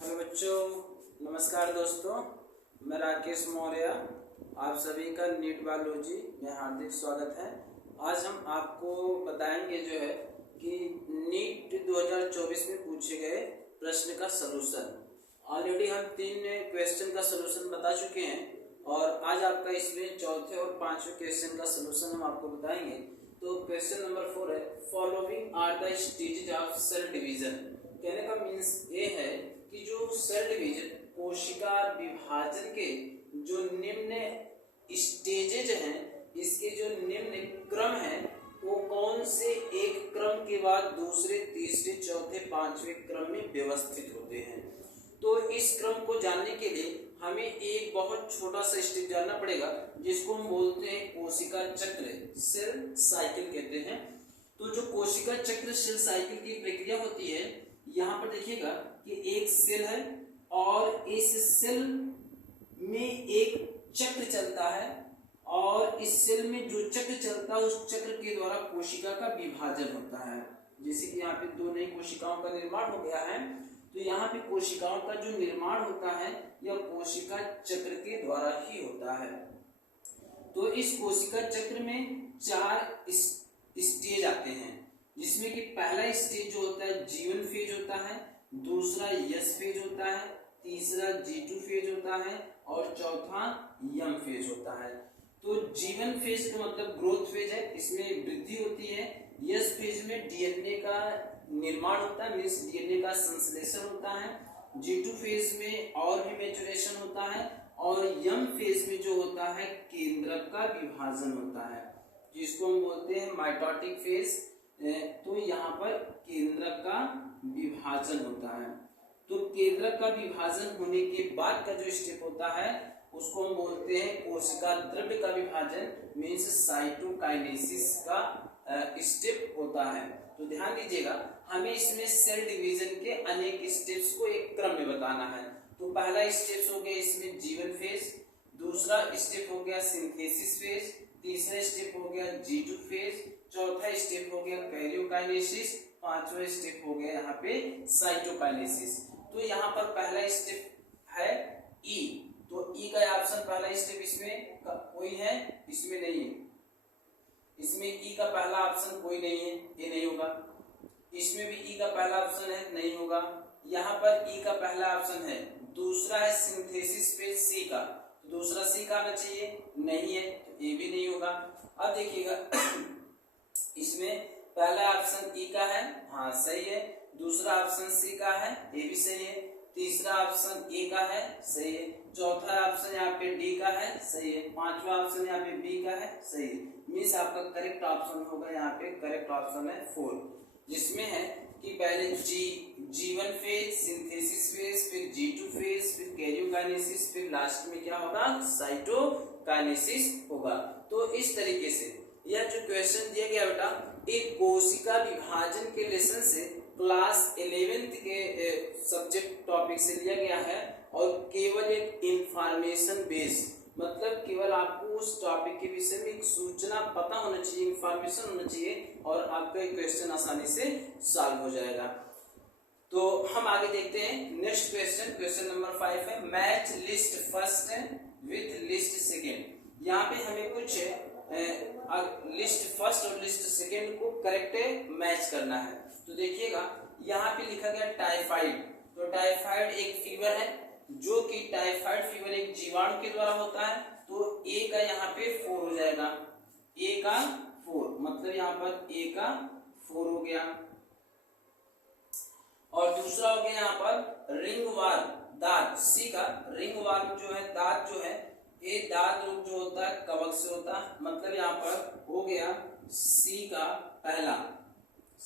Hello बच्चों, नमस्कार दोस्तों। मैं राकेश मौर्य, आप सभी का नीट बायोलॉजी में हार्दिक स्वागत है। आज हम आपको बताएंगे जो है कि नीट 2024 में पूछे गए प्रश्न का सलूशन। ऑलरेडी हम 3 क्वेश्चन का सलूशन बता चुके हैं और आज आपका इसमें चौथे और पांचवें क्वेश्चन का सलूशन हम आपको बताएंगे। तो क्वेश्चन नंबर 4 है, following are the stages of cell division. कहने का मीन्स ये है कि जो सेल डिवीजन कोशिका विभाजन के जो निम्न स्टेजेज हैं, इसके जो निम्न क्रम है वो कौन से एक क्रम के बाद दूसरे, तीसरे, चौथे, पांचवें क्रम में व्यवस्थित होते हैं। तो इस क्रम को जानने के लिए हमें एक बहुत छोटा सा स्टेप जानना पड़ेगा जिसको हम बोलते हैं कोशिका चक्र, सेल साइकिल कहते हैं। तो जो कोशिका चक्र सेल साइकिल की प्रक्रिया होती है, यहाँ पर देखिएगा कि एक सेल है और इस सेल में एक चक्र चलता है और इस सेल में जो चक्र चलता है उस चक्र के द्वारा कोशिका का विभाजन होता है। जैसे कि यहाँ पे 2 नई कोशिकाओं का निर्माण हो गया है, तो यहाँ पे कोशिकाओं का जो निर्माण होता है यह कोशिका चक्र के द्वारा ही होता है। तो इस कोशिका चक्र में 4 स्टेज आते हैं, जिसमें कि पहला स्टेज जो होता है G1 फेज होता है, दूसरा S फेज होता है, तीसरा G2 फेज होता है और चौथा M फेज होता है। तो G1 फेज का मतलब ग्रोथ फेज है, इसमें वृद्धि होती है। S फेज में डीएनए का निर्माण होता है, मींस डीएनए का संश्लेषण होता है। G2 फेज में और भी मैच्योरेशन होता है और M फेज में जो होता है केंद्रक का विभाजन होता है, जिसको हम बोलते हैं माइटोटिक फेज। तो यहाँ पर केंद्रक का विभाजन होता है। तो केंद्रक का विभाजन होने के बाद का जो स्टेप होता है उसको हम बोलते हैं कोशिका द्रव्य का विभाजन, मीन्स साइटोकाइनेसिस का स्टेप होता है। तो ध्यान दीजिएगा, हमें इसमें सेल डिवीजन के अनेक स्टेप्स को एक क्रम में बताना है। तो पहला स्टेप हो गया इसमें G1 फेज, दूसरा स्टेप हो गया सिंथेसिस फेज, तीसरा स्टेप हो गया G2 फेज, चौथा स्टेप हो गया कैरियोकाइनेसिस, पांचवा स्टेप हो गया यहाँ पे साइटोकाइनेसिस। तो यहाँ पर पहला स्टेप है E, तो E का ऑप्शन पहला स्टेप इसमें कोई है, इसमें नहीं है। इसमें E का पहला ऑप्शन कोई नहीं है, ये नहीं होगा। इसमें भी E का पहला ऑप्शन है, नहीं होगा। यहाँ पर E का पहला ऑप्शन है, दूसरा है सिंथेसिस फेज C का, तो दूसरा C का आना चाहिए, नहीं है, तो ये भी नहीं होगा। अब देखिएगा इसमें पहला ऑप्शन E का है, हाँ सही है। दूसरा ऑप्शन C का है, ये भी सही है। तीसरा ऑप्शन A का है, सही है। चौथा ऑप्शन यहाँ पे D का है, सही है। पांचवा ऑप्शन यहाँ पे B का है, सही है। मीन्स आपका करेक्ट ऑप्शन होगा यहाँ पे, करेक्ट ऑप्शन है 4, जिसमें है कि पहले G1 फेज, सिंथेसिस फेज, फिर G2 फेज, फिर कैरियोकाइनेसिस, फिर लास्ट में क्या होगा, साइटोकाइनेसिस होगा। तो इस तरीके से यह जो क्वेश्चन दिया गया बेटा, एक कोशिका विभाजन के लेसन से क्लास 11th के सब्जेक्ट टॉपिक से लिया गया है और केवल एक इंफॉर्मेशन बेस, मतलब केवल आपको उस टॉपिक के विषय में एक सूचना पता होना चाहिए, इंफॉर्मेशन होना चाहिए और आपका एक क्वेश्चन आसानी से सॉल्व हो जाएगा। तो हम आगे देखते हैं नेक्स्ट क्वेश्चन। क्वेश्चन नंबर 5 है, match list first with list second. यहाँ पे हमें कुछ लिस्ट फर्स्ट और लिस्ट सेकेंड को करेक्ट मैच करना है। तो देखिएगा यहाँ पे लिखा गया टाइफाइड। तो टाइफाइड एक फीवर है, जो कि टाइफाइड फीवर एक जीवाणु के द्वारा होता है। तो A का यहाँ पे 4 हो जाएगा, A का 4, मतलब यहाँ पर A का 4 हो गया। और दूसरा हो गया यहाँ पर रिंगवर्म दांत, C का रिंगवर्म जो है दांत जो है, ये दांत रोग जो होता है कवक से होता है, मतलब यहाँ पर हो गया C का पहला,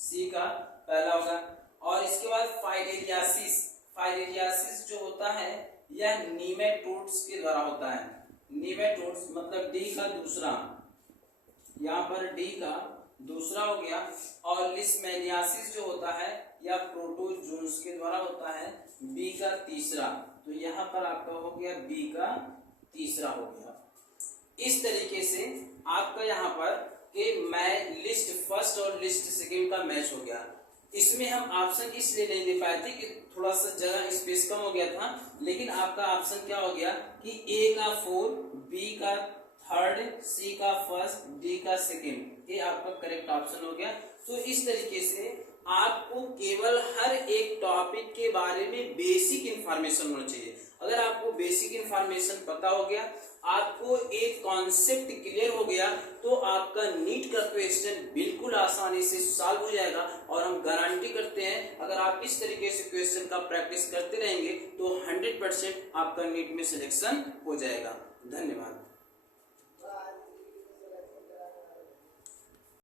C का पहला होगा। और इसके बाद फाइलेरियासिस, फाइलेरियासिस जो होता है यह नीमेटोड्स के द्वारा होता है। नीमेटोड्स मतलब D का दूसरा, यहाँ पर D का दूसरा हो गया। और लिशमैनियासिस जो होता है यह प्रोटोजोन्स के द्वारा होता है, B का तीसरा। तो यहाँ पर आपका हो गया B का तीसरा हो गया। इस तरीके से आपका यहाँ पर कि मैं लिस्ट फर्स्ट और लिस्ट सेकेंड का मैच हो गया। इसमें हम ऑप्शन इसलिए नहीं दे पाए थे कि थोड़ा सा जगह स्पेस कम हो गया था, लेकिन आपका ऑप्शन क्या हो गया कि ए का 4, बी का थर्ड, सी का फर्स्ट, डी का सेकंड, ये आपका करेक्ट ऑप्शन हो गया। तो इस तरीके से आपको केवल हर एक टॉपिक के बारे में बेसिक इंफॉर्मेशन होना चाहिए। अगर आपको बेसिक इंफॉर्मेशन पता हो गया, आपको एक कॉन्सेप्ट क्लियर हो गया, तो आपका नीट का क्वेश्चन बिल्कुल आसानी से सॉल्व हो जाएगा। और हम गारंटी करते हैं अगर आप इस तरीके से क्वेश्चन का प्रैक्टिस करते रहेंगे तो 100% आपका नीट में सिलेक्शन हो जाएगा। धन्यवाद।